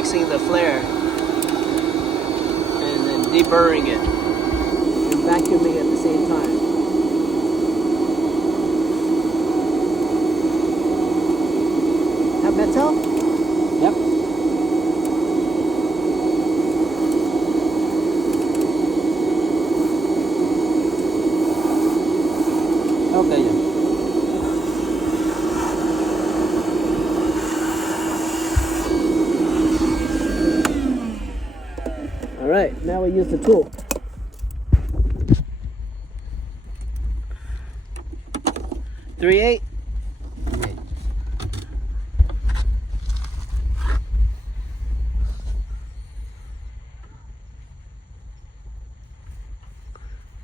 fixing the flare and then deburring it and vacuuming at the same time. Have metal? Yep. Okay, yeah. All right, now we use the tool. .38. Yeah.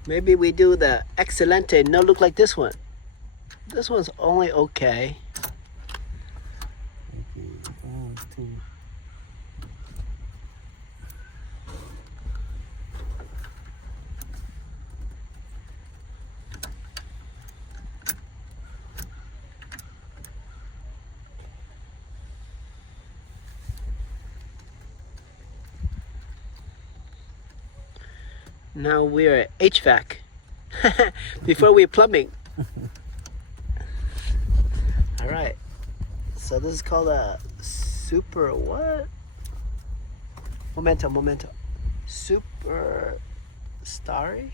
Maybe we do the Excelente, no look like this one. This one's only okay. Okay, 1, 2. Now we're at HVAC. Before we're plumbing. All right. So this is called a super what? Momento. Super starry.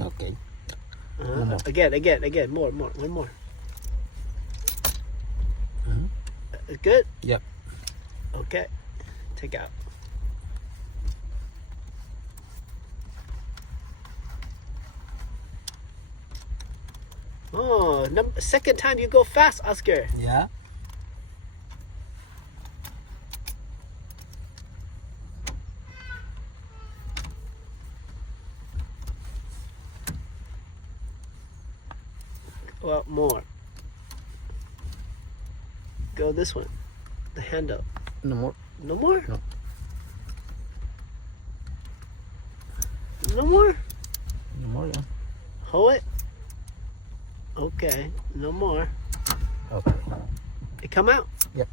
Okay. One more. Again. More. One more. Good? Yep. Okay. Take out. Oh, second time you go fast, Oscar. Yeah. Well, more. Go this one. The handle. No more. No more? No. No more? No more, yeah. Hold it. Okay, no more. Okay. It come out? Yep.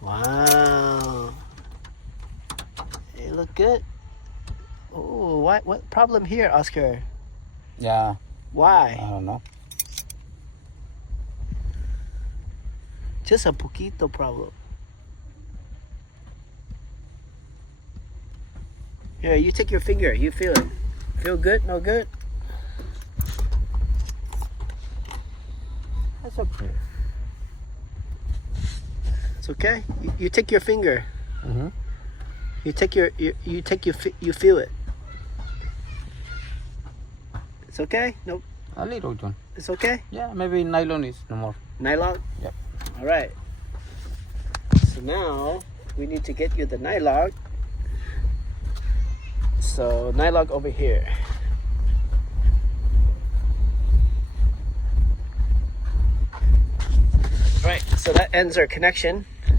Wow. It look good. Oh, what problem here, Oscar? Yeah. Why? I don't know. Just a poquito problem. Here, you take your finger. You feel it. Feel good? No good? That's okay. It's okay. You take your finger. Mm-hmm. You feel it. It's okay? Nope. A little, John. It's okay? Yeah, maybe nylon is no more. Nylon? Yep. All right. So now we need to get you the nylon. So nylon over here. Right, so that ends our connection.